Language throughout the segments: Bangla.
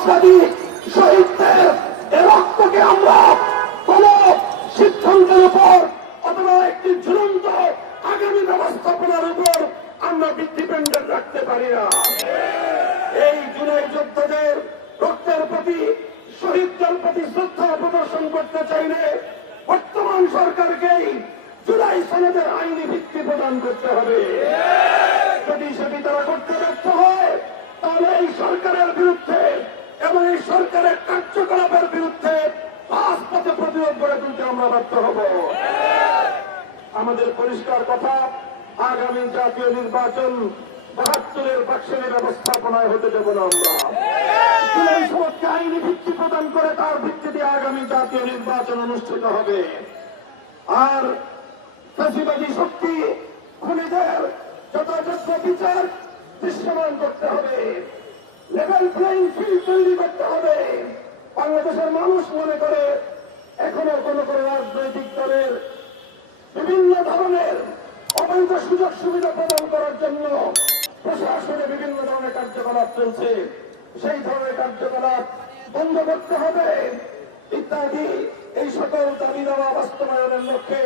সহস্রাধিক শহীদদের এ রক্তকে আমরা কোন সিদ্ধান্তের উপর অথবা একটি ঝুলন্ত আগামী ব্যবস্থাপনার উপর আমরা ডিপেন্ডেন্ট রাখতে পারি না। এই জুলাই যোদ্ধাদের রক্তের প্রতি, শহীদদের প্রতি শ্রদ্ধা প্রদর্শন করতে চাইলে বর্তমান সরকারকেই জুলাই সনদের আইনি ভিত্তি প্রদান করতে হবে। যদি সেটি তারা করতে ব্যর্থ হয়, তাহলে এই সরকারের বিরুদ্ধে এবং এই সরকারের কার্যকলাপের বিরুদ্ধে রাজপথে প্রতিরোধ গড়ে তুলতে আমরা বাধ্য হব। আমাদের পরিষ্কার কথা, আগামী জাতীয় নির্বাচন ৭২-এর বাকশালী ব্যবস্থাপনায় হতে দেব না আমরা। জুলাই সনদকে আইনি ভিত্তি প্রদান করে তার ভিত্তিতে আগামী জাতীয় নির্বাচন অনুষ্ঠিত হবে। আর ফ্যাসিবাদী শক্তি, খুনিদের যথাযথ বিচার দৃশ্যমান করতে হবে, লেভেল প্লেইং ফিল্ড তৈরি করতে হবে। বাংলাদেশের মানুষ মনে করে এখনো কোন রাজনৈতিক দলের বিভিন্ন ধরনের অবৈধ সুযোগ সুবিধা প্রদান করার জন্য প্রশাসনে বিভিন্ন ধরনের কার্যকলাপ চলছে, সেই ধরনের কার্যকলাপ বন্ধ করতে হবে ইত্যাদি। এই সকল দাবি দাওয়া বাস্তবায়নের লক্ষ্যে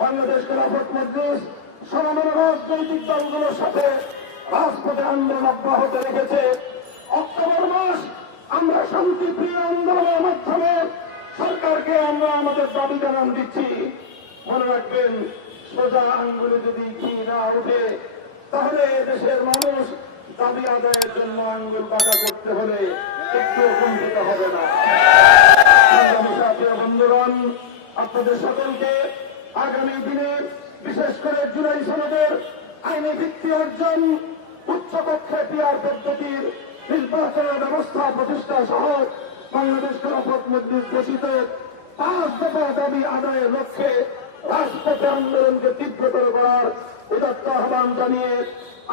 বাংলাদেশ খেলাফত মজলিস সমমনা রাজনৈতিক দলগুলোর সাথে রাজপথে আন্দোলন অব্যাহত রেখেছে। অক্টোবর মাস আমরা শান্তিপ্রিয় আন্দোলনের মাধ্যমে সরকারকে আমরা আমাদের দাবি জানান দিচ্ছি। মনে রাখবেন, সোজা আঙ্গুলে যদি ঘি না উঠে তাহলে দেশের মানুষ দাবি আদায়ের জন্য আঙ্গুল বাঁকা করতে হলে একটু কুণ্ঠিত হবে না। বন্ধুগণ, আপনাদের সকলকে আগামী দিনে বিশেষ করে জুলাই সনদের আইনি ভিত্তি অর্জন, উচ্চকক্ষে পিআর পদ্ধতির নির্বাচনের ব্যবস্থা প্রতিষ্ঠা সহ বাংলাদেশ খেলাফত মজলিস ঘোষিত 5 দফা দাবি আদায়ের লক্ষ্যে রাজপথে আন্দোলনকে তীব্রতর করার উদাত্ত আহ্বান জানিয়ে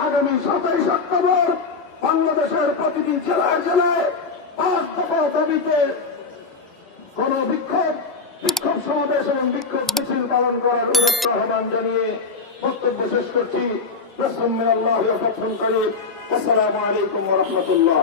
আগামী 27 অক্টোবর বাংলাদেশের প্রতিটি জেলায় জেলায় 5 দফা দাবিতে বিক্ষোভ সমাবেশ এবং বিক্ষোভ মিছিল পালন করার উদাত্ত আহ্বান জানিয়ে বক্তব্য শেষ করছি। আসসালামু আলাইকুম ওয়া রাহমাতুল্লাহ।